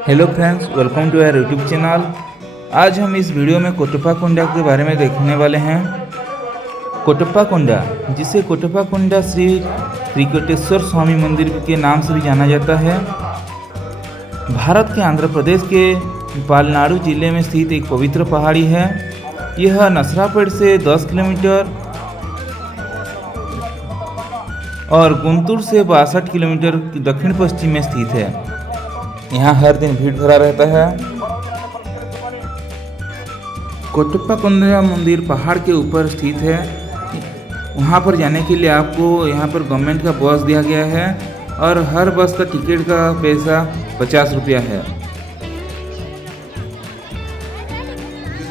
Hello friends, welcome to our YouTube channel. आज हम इस वीडियो में कोटप्पा कुंडा के बारे में देखने वाले हैं। कोटप्पा कुंडा, जिसे कोटप्पा कुंडा श्री त्रिकोटेश्वर स्वामी मंदिर के नाम से भी जाना जाता है, भारत के आंध्र प्रदेश के पालनाडु जिले में स्थित एक पवित्र पहाड़ी है। यह नसरापेट से 10 किलोमीटर और गुंटूर से 62 किलोमीटर दक्षिण पश्चिम में स्थित है। यहाँ हर दिन भीड़ भरा रहता है। कोटप्पा कुंडा मंदिर पहाड़ के ऊपर स्थित है। वहाँ पर जाने के लिए आपको यहाँ पर गवर्नमेंट का बस दिया गया है और हर बस का टिकट का पैसा 50 रुपया है।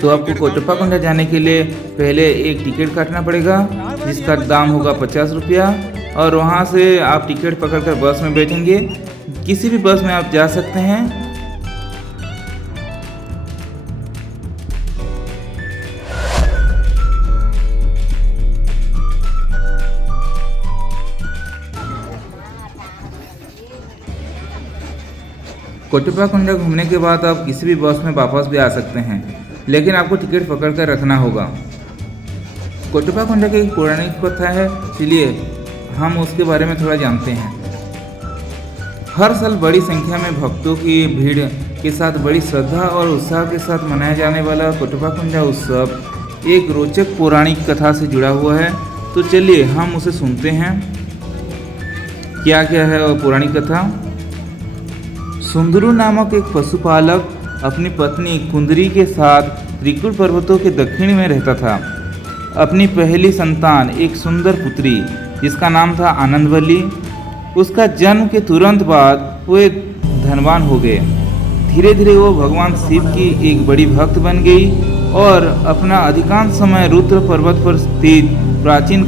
तो आपको कोटप्पा कुंडा जाने के लिए पहले एक टिकट काटना पड़ेगा, जिसका दाम होगा 50 रुपया, और वहाँ से आप टिकट पकड़कर बस में बैठेंगे। किसी भी बस में आप जा सकते हैं। कोटप्पा कुंडा घूमने के बाद आप किसी भी बस में वापस भी आ सकते हैं, लेकिन आपको टिकट पकड़ कर रखना होगा। कोटप्पा कुंडा की एक पौराणिक कथा है, इसलिए हम उसके बारे में थोड़ा जानते हैं। हर साल बड़ी संख्या में भक्तों की भीड़ के साथ बड़ी श्रद्धा और उत्साह के साथ मनाया जाने वाला कोटप्पा कुंडा उत्सव एक रोचक पौराणिक कथा से जुड़ा हुआ है। तो चलिए हम उसे सुनते हैं। क्या क्या है वह पौराणिक कथा। सुंदरू नामक एक पशुपालक अपनी पत्नी कुंदरी के साथ त्रिकुट पर्वतों के दक्षिण में रहता था। अपनी पहली संतान एक सुंदर पुत्री, जिसका नाम था आनंदवली, उसका जन्म के तुरंत बाद वे धनवान हो गए। धीरे धीरे वो भगवान शिव की एक बड़ी भक्त बन गई और अपना अधिकांश समय रुद्र पर्वत पर स्थित प्राचीन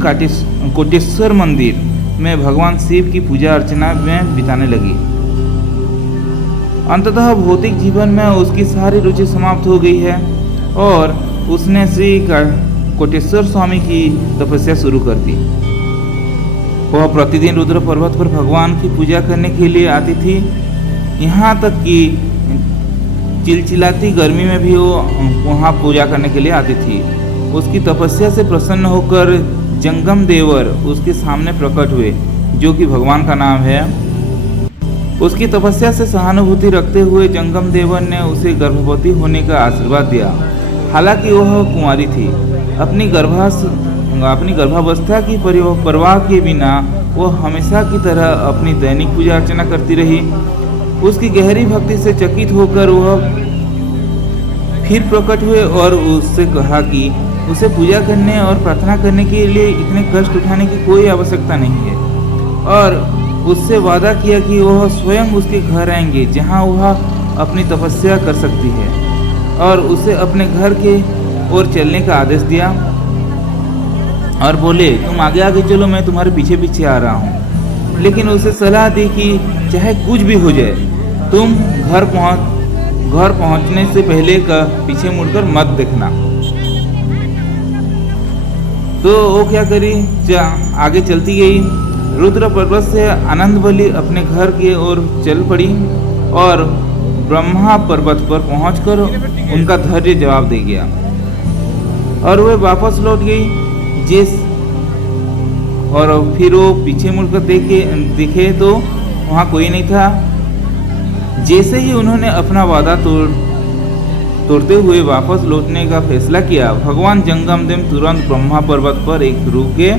कोटेश्वर मंदिर में भगवान शिव की पूजा अर्चना में बिताने लगी। अंततः भौतिक जीवन में उसकी सारी रुचि समाप्त हो गई है और उसने श्री कोटेश्वर स्वामी की तपस्या शुरू कर दी। वह प्रतिदिन रुद्र पर्वत पर भगवान की पूजा करने के लिए आती थी। यहाँ तक कि चिलचिलाती गर्मी में भी वो वहाँ पूजा करने के लिए आती थी। उसकी तपस्या से प्रसन्न होकर जंगम देवर उसके सामने प्रकट हुए, जो कि भगवान का नाम है। उसकी तपस्या से सहानुभूति रखते हुए जंगम देवर ने उसे गर्भवती होने का आशीर्वाद दिया। हालांकि वह कुंवारी थी। अपनी गर्भावस्था की परवाह के बिना वो हमेशा की तरह अपनी दैनिक पूजा अर्चना करती रही। उसकी गहरी भक्ति से चकित होकर वह फिर प्रकट हुए और उससे कहा कि उसे पूजा करने और प्रार्थना करने के लिए इतने कष्ट उठाने की कोई आवश्यकता नहीं है, और उससे वादा किया कि वह स्वयं उसके घर आएंगे, जहां वह अपनी तपस्या कर सकती है, और उसे अपने घर के ओर चलने का आदेश दिया और बोले, तुम आगे आगे चलो, मैं तुम्हारे पीछे पीछे आ रहा हूँ। लेकिन उसे सलाह दी कि चाहे कुछ भी हो जाए, तुम घर पहुँचने से पहले का पीछे मुड़कर मत देखना। तो वो क्या करी, आगे चलती गई। रुद्र पर्वत से आनंदवली अपने घर की ओर चल पड़ी और ब्रह्मा पर्वत पर पहुंचकर उनका धैर्य जवाब दे गया और वे वापस लौट गई। और फिर वो पीछे मुड़कर देखे तो वहाँ कोई नहीं था। जैसे ही उन्होंने अपना वादा तोड़ते हुए वापस लौटने का फैसला किया, भगवान जंगमदेव तुरंत ब्रह्मा पर्वत पर रुके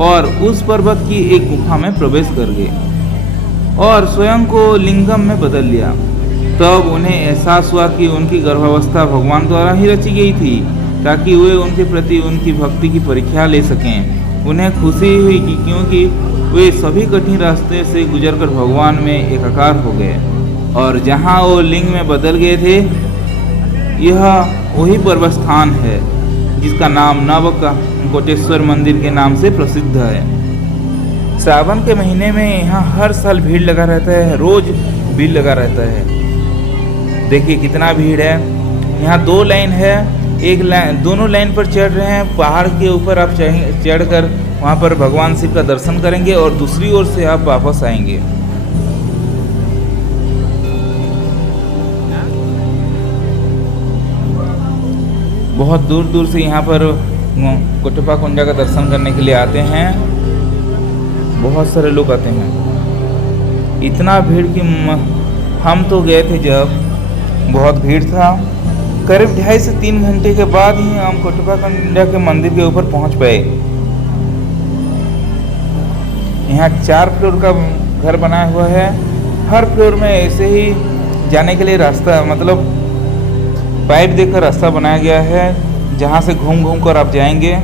और उस पर्वत की एक गुफा में प्रवेश कर गए और स्वयं को लिंगम में बदल लिया। तब उन्हें एहसास हुआ कि उनकी गर्भावस्था भगवान द्वारा ही रची गई थी, ताकि वे उनके प्रति उनकी भक्ति की परीक्षा ले सकें। उन्हें खुशी हुई कि क्योंकि वे सभी कठिन रास्ते से गुजरकर भगवान में एकाकार हो गए, और जहां वो लिंग में बदल गए थे, यह वही पर्वत स्थान है जिसका नाम नव कोटेश्वर मंदिर के नाम से प्रसिद्ध है। श्रावण के महीने में यहाँ हर साल भीड़ लगा रहता है, रोज भीड़ लगा रहता है। देखिए कितना भीड़ है। यहाँ 2 लाइन है, एक लाइन, दोनों लाइन पर चढ़ रहे हैं। पहाड़ के ऊपर आप चढ़कर वहाँ पर भगवान शिव का दर्शन करेंगे और दूसरी ओर से आप वापस आएंगे। बहुत दूर दूर से यहाँ पर कोटप्पा कुंडा का दर्शन करने के लिए आते हैं। बहुत सारे लोग आते हैं, इतना भीड़ कि हम तो गए थे जब बहुत भीड़ था। करीब 2.5 से 3 घंटे के बाद ही हम कोटप्पा कुंडा के मंदिर के ऊपर पहुँच पाए। यहाँ 4 फ्लोर का घर बनाया हुआ है। हर फ्लोर में ऐसे ही जाने के लिए रास्ता, मतलब पाइप देकर रास्ता बनाया गया है, जहाँ से घूम घूम कर आप जाएंगे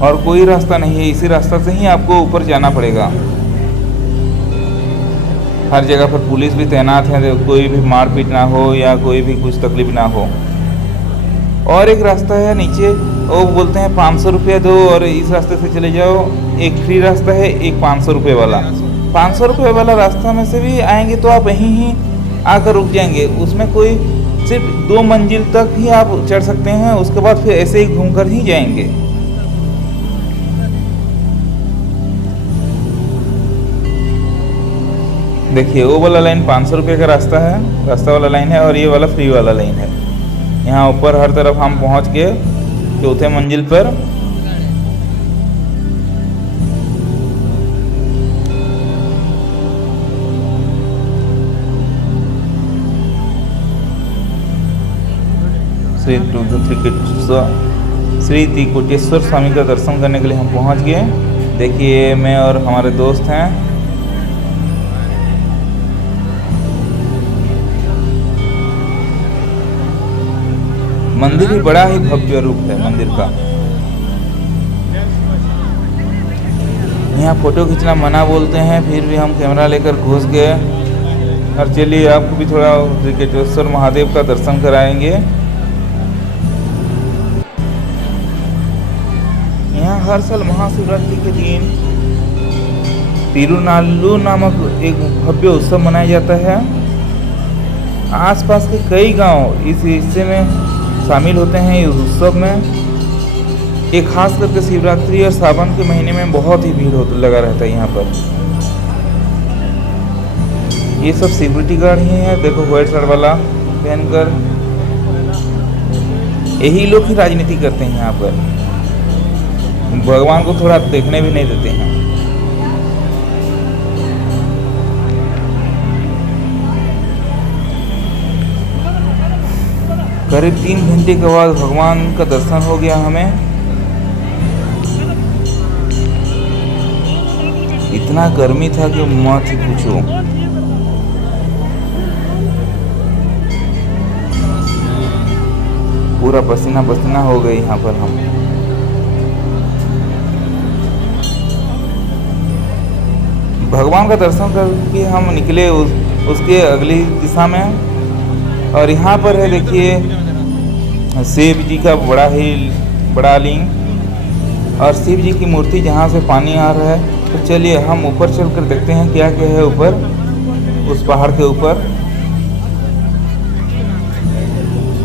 और कोई रास्ता नहीं है, इसी रास्ता से ही आपको ऊपर जाना पड़ेगा। हर जगह पर पुलिस भी तैनात है, कोई भी मारपीट ना हो या कोई भी कुछ तकलीफ ना हो। और एक रास्ता है नीचे, वो बोलते हैं 500 रुपये दो और इस रास्ते से चले जाओ। एक फ्री रास्ता है, एक 500 रुपये वाला। 500 रुपये वाला रास्ता में से भी आएंगे तो आप यहीं ही आकर रुक जाएंगे। उसमें कोई सिर्फ 2 मंजिल तक ही आप चढ़ सकते हैं, उसके बाद फिर ऐसे ही घूमकर ही जाएंगे। देखिए वो वाला लाइन 500 रुपये का रास्ता है, रास्ता वाला लाइन है, और ये वाला फ्री वाला लाइन है। यहाँ ऊपर हर तरफ हम पहुँच गए 4थे मंजिल पर। श्री त्रिकोटेश्वर स्वामी का दर्शन करने के लिए हम पहुंच गए। देखिए मैं और हमारे दोस्त हैं। मंदिर भी बड़ा ही भव्य रूप है मंदिर का। यहाँ फोटो खींचना मना बोलते हैं, फिर भी हम कैमरा लेकर घुस गए। और चलिए आपको भी थोड़ा त्रिकोटेश्वर महादेव का दर्शन कराएंगे। यहाँ हर साल महाशिवरात्रि के दिन तिरुनालू नामक एक भव्य उत्सव मनाया जाता है। आसपास के कई गांव इस हिस्से में शामिल होते हैं इस उत्सव में। एक खास करके शिवरात्रि और सावन के महीने में बहुत ही भीड़ लगा रहता है यहाँ पर। ये सब सिक्योरिटी गार्ड ही है, देखो व्हाइट शर्ट वाला पहनकर। यही लोग ही राजनीति करते हैं यहाँ पर, भगवान को थोड़ा देखने भी नहीं देते हैं। करीब 3 घंटे के बाद भगवान का दर्शन हो गया हमें। इतना गर्मी था कि मत ही पूछो। पूरा पसीना पसीना हो गए यहाँ पर हम। भगवान का दर्शन करके हम निकले उसके अगली दिशा में। और यहाँ पर है देखिए शिव जी का बड़ा लिंग और शिव जी की मूर्ति जहाँ से पानी आ रहा है। तो चलिए हम ऊपर चलकर देखते हैं क्या क्या है ऊपर, उस पहाड़ के ऊपर।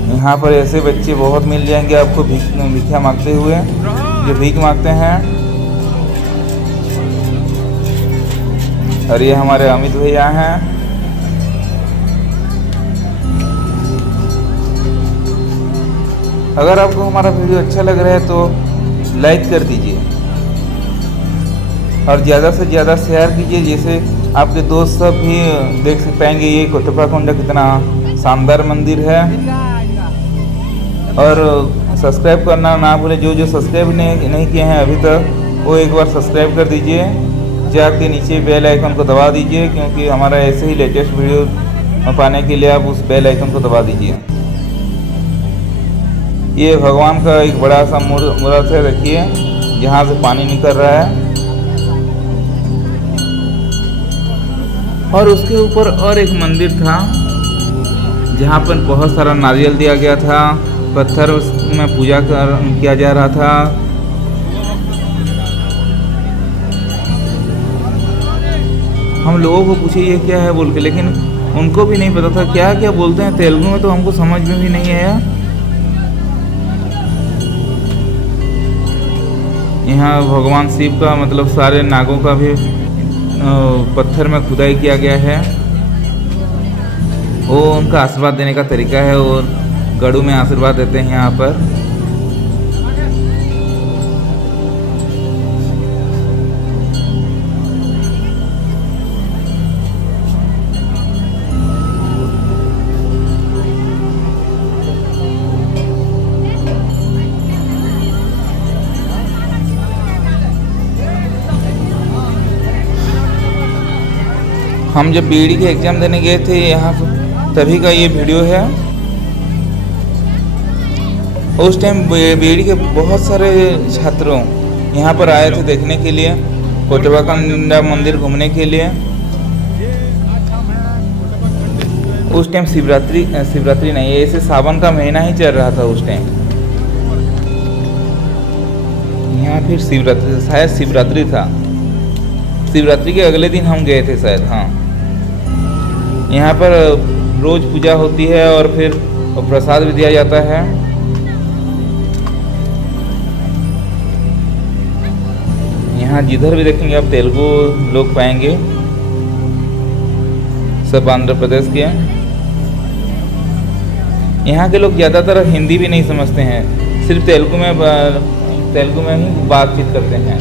यहाँ पर ऐसे बच्चे बहुत मिल जाएंगे आपको भिक्षा मांगते हुए, जो भीख मांगते हैं। और ये हमारे अमित भैया हैं। अगर आपको हमारा वीडियो अच्छा लग रहा है तो लाइक कर दीजिए और ज़्यादा से ज़्यादा शेयर कीजिए, जैसे आपके दोस्त सब भी देख पाएंगे ये कोटप्पा कुंडा कितना शानदार मंदिर है। और सब्सक्राइब करना ना भूलें, जो सब्सक्राइब नहीं किए हैं अभी तक वो एक बार सब्सक्राइब कर दीजिए। जाके नीचे बेल आइकन को दबा दीजिए, क्योंकि हमारा ऐसे ही लेटेस्ट वीडियो पाने के लिए आप उस बेल आइकन को दबा दीजिए। ये भगवान का एक बड़ा सा मूर्त है, देखिए जहाँ से पानी निकल रहा है। और उसके ऊपर और एक मंदिर था जहाँ पर बहुत सारा नारियल दिया गया था, पत्थर में पूजा किया जा रहा था। हम लोगों को पूछे ये क्या है बोल के, लेकिन उनको भी नहीं पता था क्या क्या बोलते हैं तेलुगु में, तो हमको समझ में भी नहीं आया। यहाँ भगवान शिव का मतलब सारे नागों का भी पत्थर में खुदाई किया गया है। वो उनका आशीर्वाद देने का तरीका है। और गड़ू में आशीर्वाद देते हैं यहाँ पर। हम जब बीईडी के एग्ज़ाम देने गए थे यहाँ तभी का ये वीडियो है। उस टाइम बीईडी के बहुत सारे छात्रों यहाँ पर आए थे देखने के लिए, कोटवाकांडा मंदिर घूमने के लिए। उस टाइम शिवरात्रि नहीं, ऐसे सावन का महीना ही चल रहा था उस टाइम। यहाँ फिर शिवरात्रि, शायद शिवरात्रि था, शिवरात्रि के अगले दिन हम गए थे शायद। हाँ, यहाँ पर रोज पूजा होती है और फिर प्रसाद भी दिया जाता है। यहाँ जिधर भी देखेंगे आप तेलुगु लोग पाएंगे, सब आंध्र प्रदेश के। यहाँ के लोग ज़्यादातर हिंदी भी नहीं समझते हैं, सिर्फ तेलुगु में ही बातचीत करते हैं।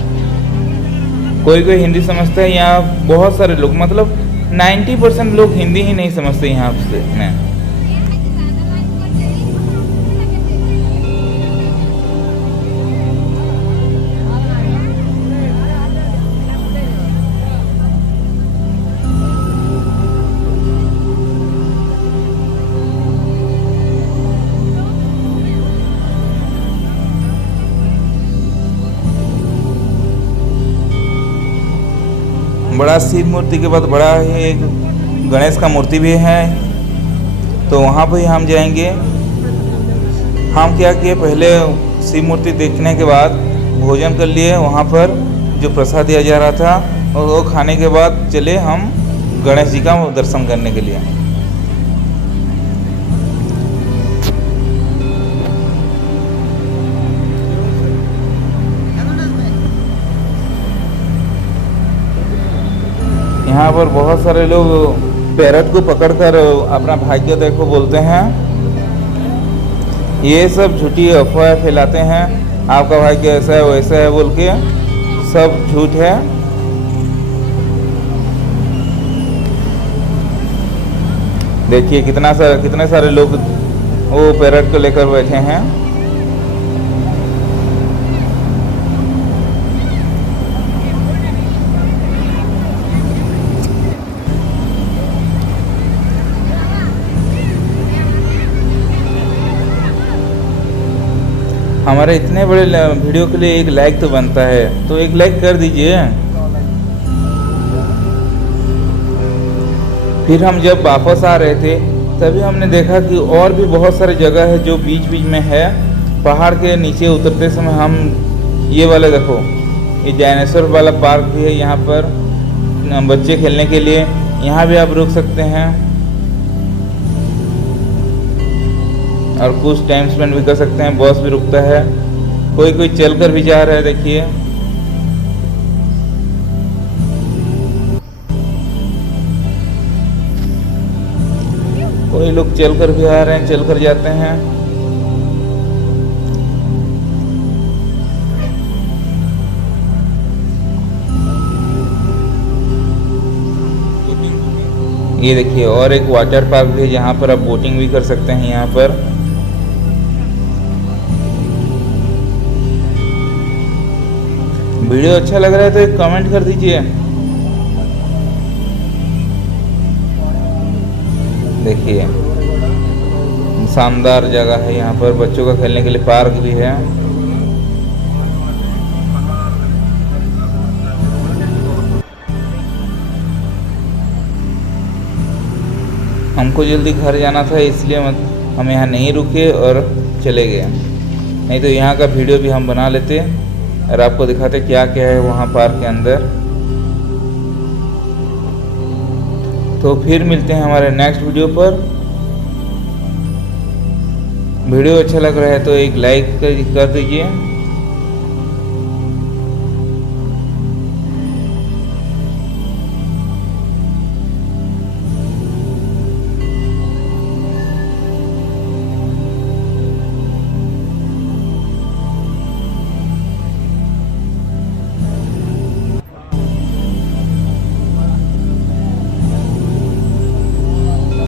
कोई कोई हिंदी समझता है, यहाँ बहुत सारे लोग, मतलब 90% लोग हिंदी ही नहीं समझते यहाँ से में। बड़ा शिव मूर्ति के बाद बड़ा ही एक गणेश का मूर्ति भी है, तो वहाँ पर ही हम जाएंगे। हम क्या किए, पहले शिव मूर्ति देखने के बाद भोजन कर लिए वहाँ पर, जो प्रसाद दिया जा रहा था, और वो खाने के बाद चले हम गणेश जी का दर्शन करने के लिए। यहाँ पर बहुत सारे लोग पैरट को पकड़कर अपना भाग्य देखो बोलते हैं। ये सब झूठी अफवाह फैलाते हैं, आपका भाग्य ऐसा है वैसा है बोल के, सब झूठ है। देखिए कितने सारे लोग वो पैरट को लेकर बैठे हैं। हमारे इतने बड़े वीडियो के लिए एक लाइक तो बनता है, तो एक लाइक कर दीजिए। फिर हम जब वापस आ रहे थे तभी हमने देखा कि और भी बहुत सारी जगह है जो बीच बीच में है। पहाड़ के नीचे उतरते समय हम ये वाला देखो, ये डायनासोर वाला पार्क भी है यहाँ पर बच्चे खेलने के लिए, यहाँ भी आप रुक सकते हैं और कुछ टाइम स्पेंड भी कर सकते हैं। बस भी रुकता है, कोई कोई चलकर भी जा रहा है। देखिए कोई लोग चलकर भी आ रहे हैं, चलकर जाते हैं। ये देखिए और एक वाटर पार्क भी है जहाँ पर आप बोटिंग भी कर सकते हैं। यहाँ पर वीडियो अच्छा लग रहा है तो एक कमेंट कर दीजिए। देखिए शानदार जगह है, यहाँ पर बच्चों का खेलने के लिए पार्क भी है। हमको जल्दी घर जाना था इसलिए हम यहाँ नहीं रुके और चले गए, नहीं तो यहाँ का वीडियो भी हम बना लेते और आपको दिखाते क्या क्या है वहाँ पार्क के अंदर। तो फिर मिलते हैं हमारे नेक्स्ट वीडियो पर। वीडियो अच्छा लग रहा है तो एक लाइक कर दीजिए।